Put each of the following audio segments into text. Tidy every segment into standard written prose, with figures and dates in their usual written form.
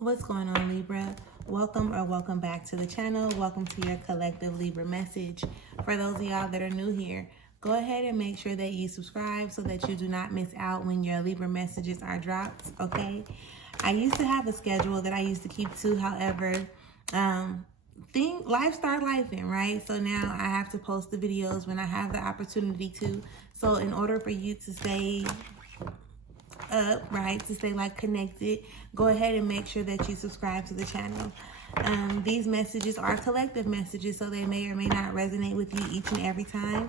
What's going on, Libra? Welcome back to the channel. Welcome to your collective Libra message. For those of y'all that are new here, go ahead and make sure that you subscribe so that you do not miss out when your Libra messages are dropped, okay? I used to have a schedule that I used to keep to, however, life started lifing, right? So now I have to post the videos when I have the opportunity to. So in order for you to stay up, right, to stay connected, go ahead and make sure that you subscribe to the channel. These messages are collective messages, so they may or may not resonate with you each and every time.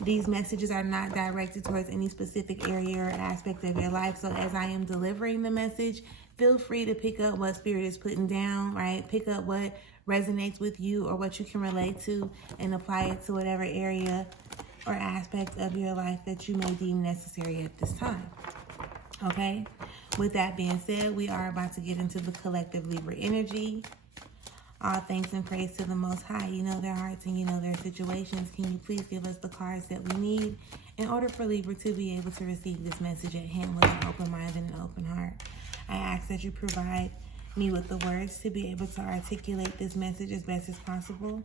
These messages are not directed towards any specific area or aspect of your life. So as I am delivering the message, feel free to pick up what Spirit is putting down, right? Pick up what resonates with you or what you can relate to and apply it to whatever area or aspect of your life that you may deem necessary at this time. Okay, with that being said, we are about to get into the collective Libra energy. All thanks and praise to the Most High. You know their hearts and you know their situations. Can you please give us the cards that we need in order for Libra to be able to receive this message at hand with an open mind and an open heart? I ask that you provide me with the words to be able to articulate this message as best as possible,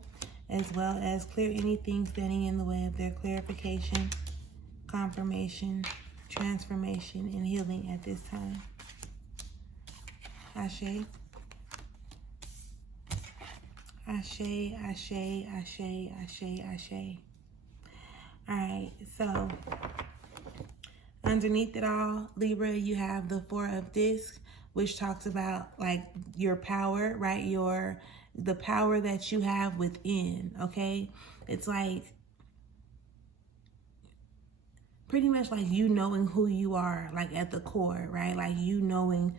as well as clear anything standing in the way of their clarification, confirmation, transformation, and healing at this time. Ashe. Ashe, ashe, ashe, ashe, ashe. All right, so underneath it all, Libra, you have the Four of Discs, which talks about your power, right? The power that you have within, okay? It's pretty much you knowing who you are, at the core, right? You knowing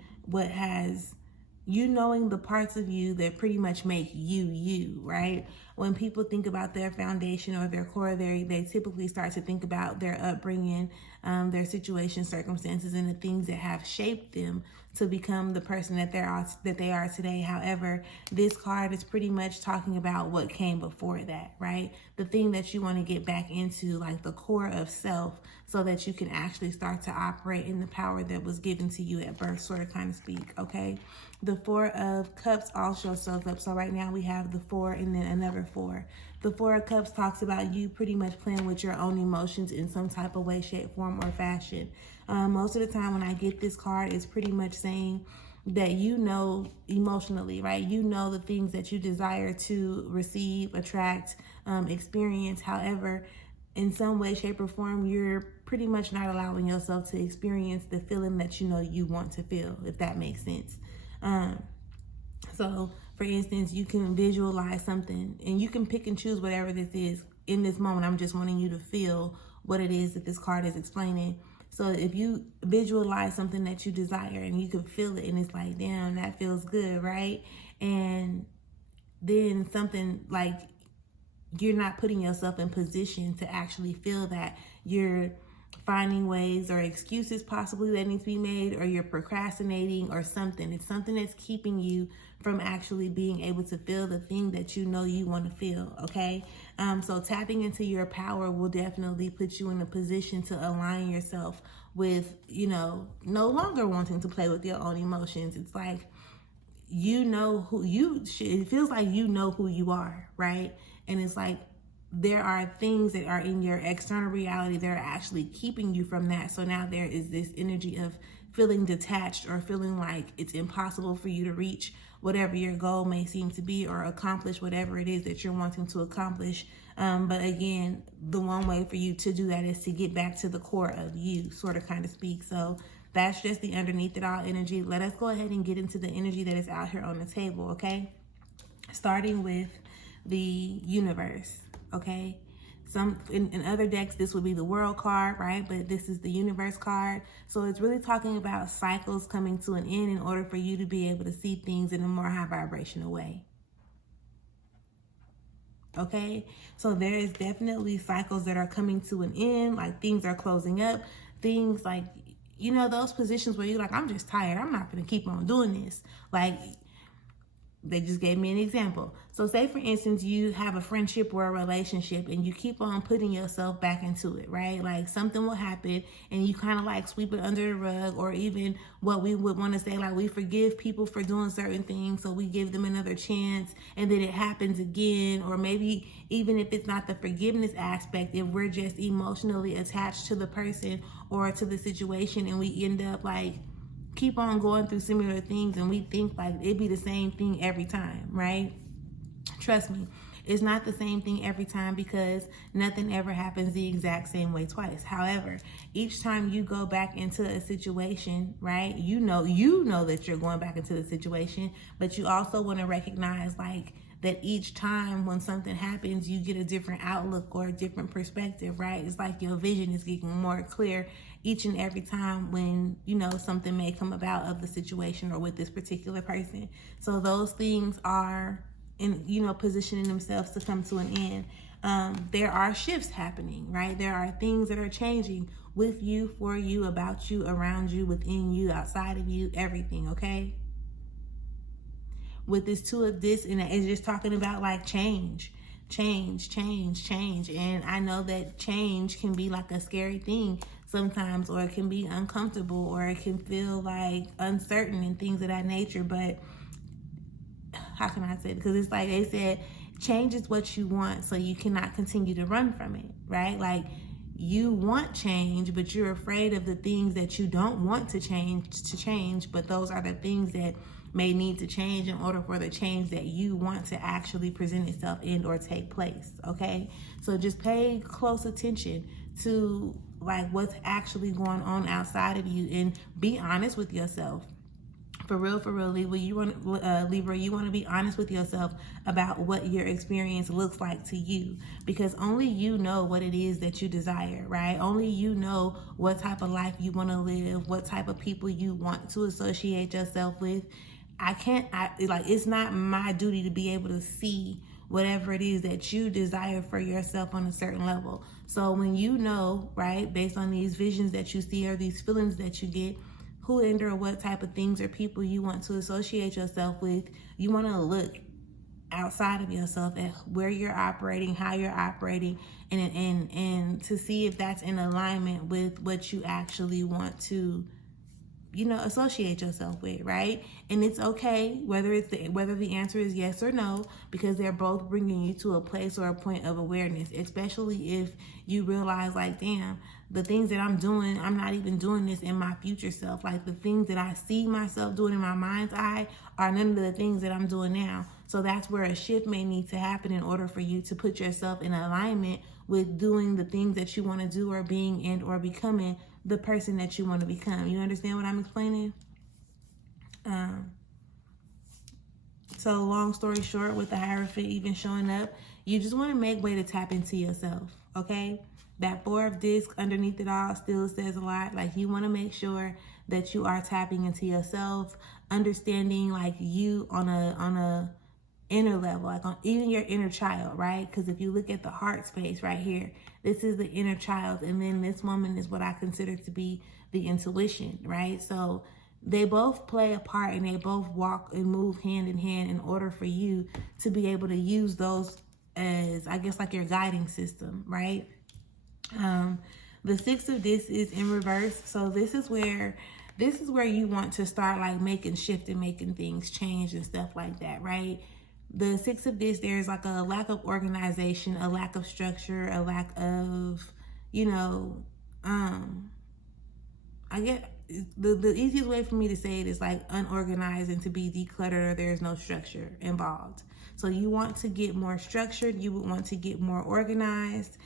you knowing the parts of you that pretty much make you, right? When people think about their foundation or their core, they typically start to think about their upbringing, their situation, circumstances, and the things that have shaped them to become the person that they are today. However, this card is pretty much talking about what came before that, right? The thing that you want to get back into, the core of self, so that you can actually start to operate in the power that was given to you at birth, sort of kind of speak, okay? The Four of Cups also shows up. So right now we have the Four and then another Four. The Four of Cups talks about you pretty much playing with your own emotions in some type of way, shape, form, or fashion. Most of the time when I get this card, it's pretty much saying that you know emotionally, right? You know the things that you desire to receive, attract, experience. However, in some way, shape, or form, you're pretty much not allowing yourself to experience the feeling that you know you want to feel, if that makes sense. So for instance, you can visualize something and you can pick and choose whatever this is. In this moment, I'm just wanting you to feel what it is that this card is explaining. So if you visualize something that you desire and you can feel it and it's damn, that feels good, right? And then something you're not putting yourself in position to actually feel that. You're finding ways or excuses possibly that need to be made, or you're procrastinating or something. It's something that's keeping you from actually being able to feel the thing that you know you want to feel, okay? So tapping into your power will definitely put you in a position to align yourself with, no longer wanting to play with your own emotions. It's you know who you should, it feels like you know who you are, right? And it's there are things that are in your external reality that are actually keeping you from that. So now there is this energy of feeling detached or feeling like it's impossible for you to reach whatever your goal may seem to be or accomplish whatever it is that you're wanting to accomplish. But again, the one way for you to do that is to get back to the core of you, sort of kind of speak. So that's just the underneath it all energy. Let us go ahead and get into the energy that is out here on the table, okay? Starting with the universe, okay? In other decks, this would be the World card, right? But this is the Universe card. So it's really talking about cycles coming to an end in order for you to be able to see things in a more high vibrational way. Okay? So there is definitely cycles that are coming to an end, things are closing up, things those positions where you're I'm just tired. I'm not going to keep on doing this. they just gave me an example. So say for instance, you have a friendship or a relationship and you keep on putting yourself back into it, right? Like something will happen and you kind of like sweep it under the rug, or even what we would want to say, like we forgive people for doing certain things, so we give them another chance, and then it happens again. Or maybe even if it's not the forgiveness aspect, if we're just emotionally attached to the person or to the situation, and we end up like keep on going through similar things, and we think like it'd be the same thing every time, right? Trust me, it's not the same thing every time, because nothing ever happens the exact same way twice. However, each time you go back into a situation, right, you know that you're going back into the situation, but you also want to recognize like that each time when something happens, you get a different outlook or a different perspective, right? It's like your vision is getting more clear each and every time when, you know, something may come about of the situation or with this particular person. So those things are in, you know, positioning themselves to come to an end. There are shifts happening, right? There are things that are changing with you, for you, about you, around you, within you, outside of you, everything, okay? With this two of this, and it's just talking about like change. And I know that change can be like a scary thing sometimes, or it can be uncomfortable, or it can feel like uncertain and things of that nature. But how can I say it? Because it's like they said, change is what you want, so you cannot continue to run from it, right? Like you want change, but you're afraid of the things that you don't want to change, but those are the things that may need to change in order for the change that you want to actually present itself in or take place, okay? So just pay close attention to like what's actually going on outside of you, and be honest with yourself. For real, Libra, you want to be honest with yourself about what your experience looks like to you, because only you know what it is that you desire, right? Only you know what type of life you want to live, what type of people you want to associate yourself with. It's not my duty to be able to see whatever it is that you desire for yourself on a certain level. So when you know, right, based on these visions that you see or these feelings that you get, who and or what type of things or people you want to associate yourself with, you want to look outside of yourself at where you're operating, how you're operating, and to see if that's in alignment with what you actually want to, you know, associate yourself with, right? And it's okay whether the answer is yes or no, because they're both bringing you to a place or a point of awareness, especially if you realize like, damn, the things that I'm doing, I'm not even doing this in my future self. Like the things that I see myself doing in my mind's eye are none of the things that I'm doing now. So that's where a shift may need to happen in order for you to put yourself in alignment with doing the things that you want to do, or being and or becoming the person that you want to become. You understand what I'm explaining? So long story short, with the Hierophant even showing up, you just want to make way to tap into yourself, okay? That 4 of discs underneath it all still says a lot. Like you want to make sure that you are tapping into yourself, understanding like you on a inner level, like on even your inner child, right? Because if you look at the heart space right here, this is the inner child, and then this woman is what I consider to be the intuition, right? So they both play a part, and they both walk and move hand in hand in order for you to be able to use those as, I guess, like your guiding system, right? The 6 of discs is in reverse, so this is where you want to start like making shift and making things change and stuff like that, right? The 6 of discs, there's like a lack of organization, a lack of structure, a lack of, you know, I get the easiest way for me to say it is like unorganized and to be decluttered, or there's no structure involved. So you want to get more structured, you would want to get more organized,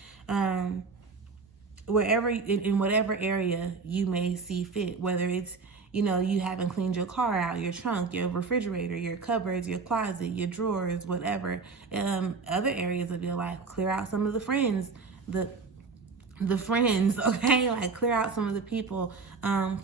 wherever, in whatever area you may see fit, whether it's, you know, you haven't cleaned your car out, your trunk, your refrigerator, your cupboards, your closet, your drawers, whatever. Other areas of your life, clear out some of the friends, the friends, okay? Like clear out some of the people,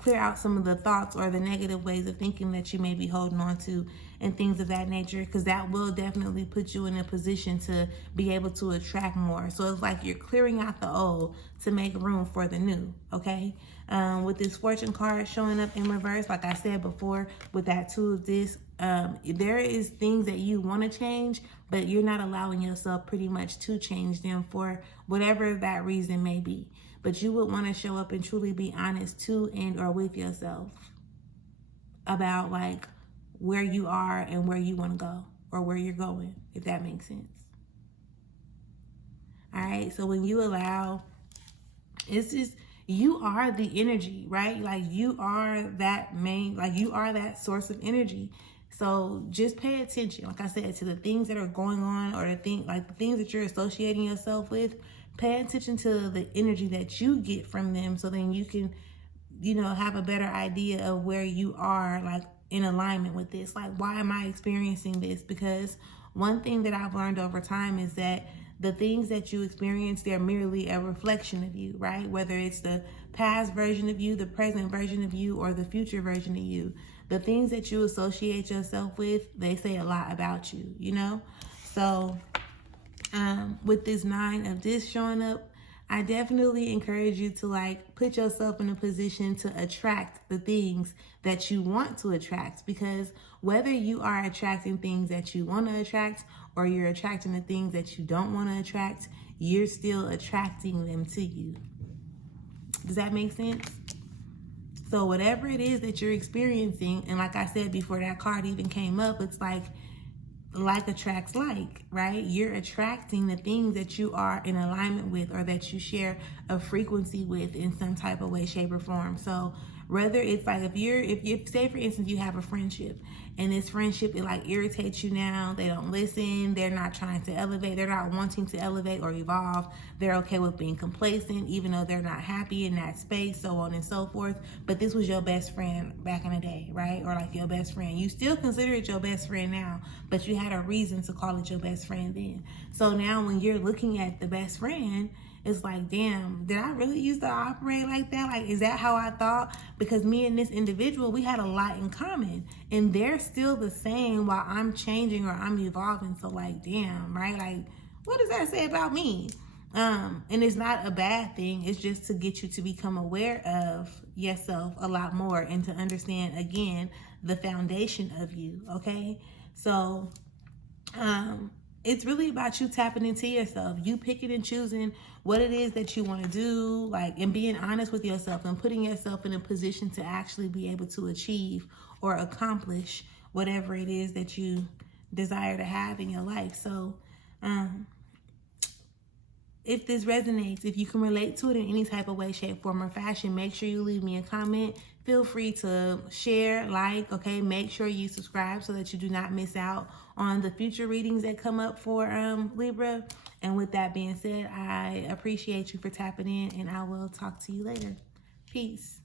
clear out some of the thoughts or the negative ways of thinking that you may be holding on to, and things of that nature, because that will definitely put you in a position to be able to attract more. So it's like you're clearing out the old to make room for the new, okay? With this fortune card showing up in reverse, like I said before, with that Two of Discs, there is things that you want to change, but you're not allowing yourself pretty much to change them for whatever that reason may be. But you would want to show up and truly be honest to and or with yourself about like where you are and where you want to go or where you're going, if that makes sense. All right, so when you allow, it's just, you are the energy, right? Like you are that main, like you are that source of energy. So just pay attention, like I said, to the things that are going on, or the things that you're associating yourself with. Pay attention to the energy that you get from them, so then you can, have a better idea of where you are, like in alignment with this. Like, why am I experiencing this? Because one thing that I've learned over time is that the things that you experience, they're merely a reflection of you, right? Whether it's the past version of you, the present version of you, or the future version of you. The things that you associate yourself with, they say a lot about you, So with this 9 of Discs showing up, I definitely encourage you to like put yourself in a position to attract the things that you want to attract, because whether you are attracting things that you want to attract or you're attracting the things that you don't want to attract, you're still attracting them to you. Does that make sense? So whatever it is that you're experiencing, and like I said before that card even came up, it's like attracts like, right? You're attracting the things that you are in alignment with, or that you share a frequency with in some type of way, shape, or form. So whether it's like, if you say for instance you have a friendship, and this friendship, it like irritates you now, they don't listen, they're not trying to elevate, they're not wanting to elevate or evolve, they're okay with being complacent even though they're not happy in that space, so on and so forth. But this was your best friend back in the day, right? Or like your best friend, you still consider it your best friend now, but you had a reason to call it your best friend then. So now when you're looking at the best friend, it's like, damn, did I really used to operate like that? Like, is that how I thought? Because me and this individual, we had a lot in common, and they're still the same while I'm changing or I'm evolving. So like, damn, right? Like, what does that say about me? And it's not a bad thing. It's just to get you to become aware of yourself a lot more, and to understand, again, the foundation of you, okay? So, it's really about you tapping into yourself, you picking and choosing what it is that you want to do, like, and being honest with yourself and putting yourself in a position to actually be able to achieve or accomplish whatever it is that you desire to have in your life. So, if this resonates, if you can relate to it in any type of way, shape, form, or fashion, make sure you leave me a comment. Feel free to share, like, okay? Make sure you subscribe so that you do not miss out on the future readings that come up for Libra. And with that being said, I appreciate you for tapping in, and I will talk to you later. Peace.